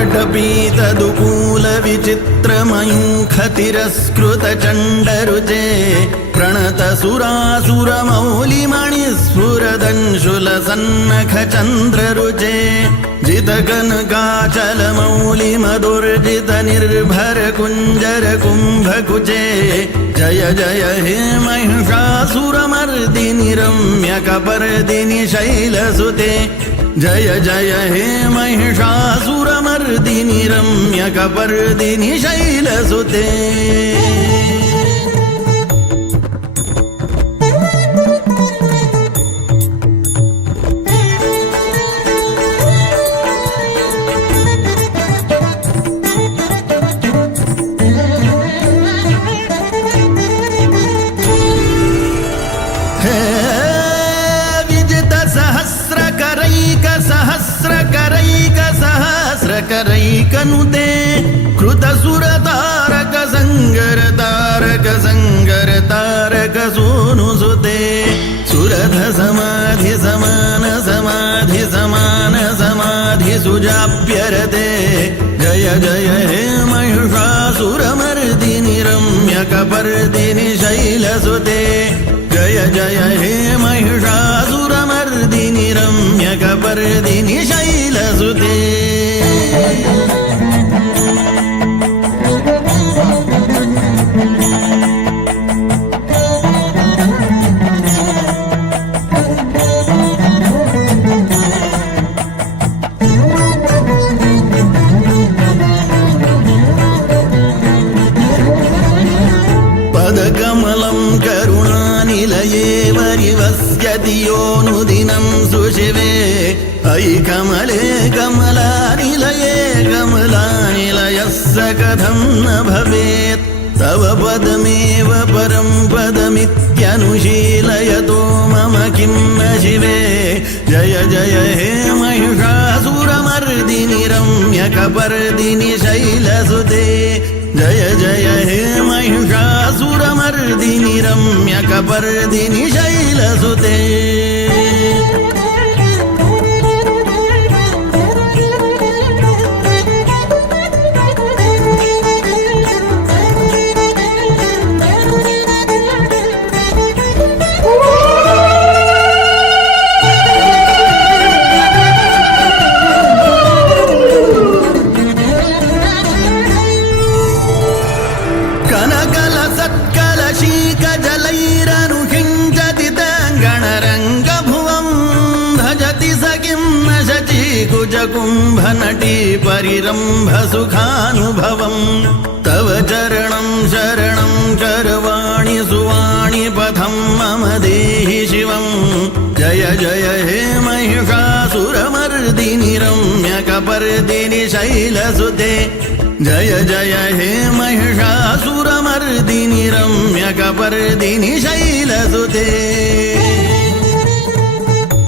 प्रकटपीतदुकूलविचित्रमयूखतिरस्कृतचण्डरुचे प्रणतसुरासुरमौलिमणिस्फुरदंशुलसन्नखचन्द्ररुचे जितकनकाचलमौलिमदुर्जितनिर्भरकुञ्जरकुम्भकुचे जय जय हे महिषासुरमर्दिनि रम्यकपर्दिनि शैलसुते जय जय हे महिषासुरमर्दिनि रम्यकपर्दिनि शैलसुते सहस्रकरैकनुते कृतसुरतारक संगर सोनुसुते सुरध समाधि समान समाधि समान समाधि सुजाप्यरते जय जय हे महिषासुरमर्दिनि रम्यकपर्दिनि शैलसुते जय जय हे महिषासुरमर्दिनि रम्यकपर्दिनि शैलसुते पदकमलं करुणानिलये वरिवस्यति योऽनुदिनं सुशिवे अयि कमले कमलानिलये कमलानिलयः स कथं न भवेत् तव पदमेव परं पदमित्यनुशीलयतो मम किं न शिवे जय जय हे महिषासुरमर्दिनि रम्यकपर्दिनि शैलसुते जय जय हे महिषासुरमर्दिनि रम्यकपर्दिनि शैलसुते कुंभनटी परिरंभ सुखानुभवं तव चरणं शरणं चरवाणि सुवाणि पथं मम देहि शिवं जय जय हे महिषासुरमर्दिनि रम्यकपर्दिनि शैलसुते जय जय हे महिषासुरमर्दिनि रम्यकपर्दिनि शैलसुते